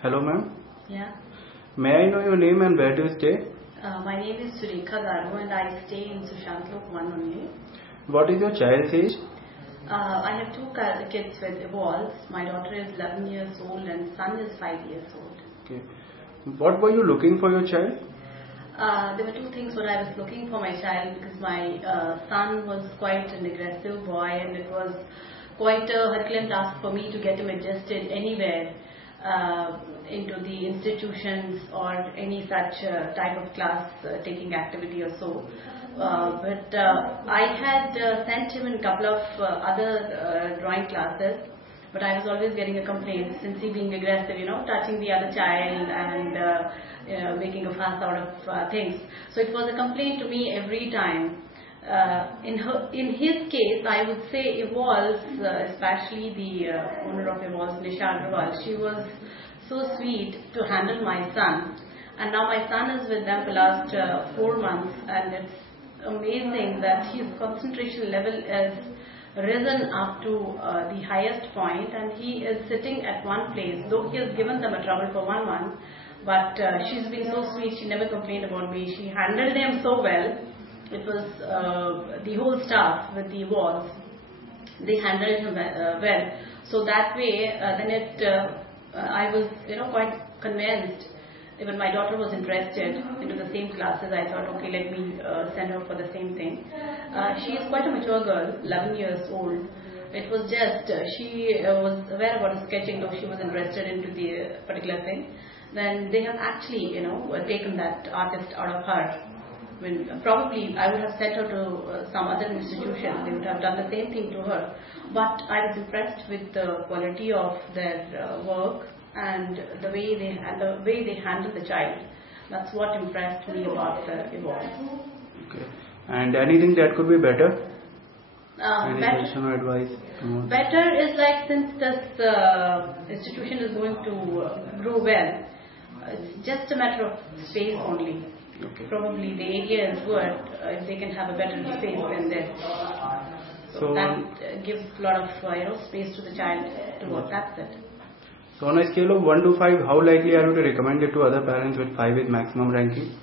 Hello, ma'am. Yeah. May I know your name and where do you stay? My name is Surekha Garu and I stay in Sushant Lok 1 only. What is your child's age? I have two kids with Evolves. My daughter is 11 years old and son is 5 years old. Okay. What were you looking for your child? There were two things what I was looking for my child, because my son was quite an aggressive boy and it was quite a Herculean task for me to get him adjusted anywhere into the institutions or any such type of class taking activity or so. But I had sent him in a couple of other drawing classes, but I was always getting a complaint since he being aggressive, touching the other child and making a fuss out of things. So it was a complaint to me every time. In his case, I would say Evolves, especially the owner of Evolves, Nisha Agrawal, she was so sweet to handle my son. And now my son is with them for last 4 months, and it's amazing that his concentration level is risen up to the highest point, and he is sitting at one place, though he has given them a trouble for 1 month. But she's been so sweet, she never complained about me. She handled them so well. It was the whole staff with the walls. They handled him well. So that way, I was quite convinced. Even my daughter was interested into the same classes. I thought, okay, let me send her for the same thing. She is quite a mature girl, 11 years old. It was just, she was aware about sketching, though she was interested into the particular thing. Then they have actually, taken that artist out of her. Probably I would have sent her to some other institution. They would have done the same thing to her. But I was impressed with the quality of their work and the way they handle the child. That's what impressed me about the Evolve. Okay. And anything that could be better? Any Better, suggestion or advice? better is like, since this institution is going to grow well, it's just a matter of space only. Okay. Probably the area is good if they can have a better space than this. So that gives a lot of space to the child to work. That's it. So on a scale of 1 to 5, how likely are you to recommend it to other parents with 5 is maximum ranking?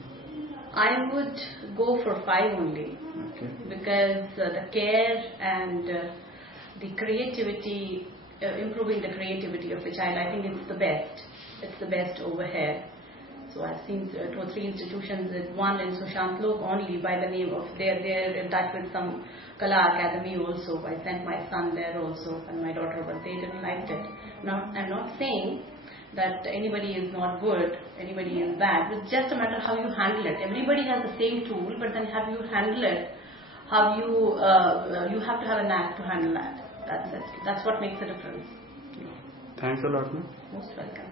I would go for 5 only. Okay. Because the care and the creativity, improving the creativity of the child, I think it's the best. It's the best over here. So I've seen 2 or 3 institutions, one in Sushant Lok only by the name of, they're in touch with some Kala Academy also. I sent my son there also and my daughter, but they didn't like it. Now, I'm not saying that anybody is not good, anybody is bad. It's just a matter how you handle it. Everybody has the same tool, but then how you handle it, how you have to have a knack to handle that. That's it. That's what makes a difference. Thanks a lot, ma'am. Most welcome.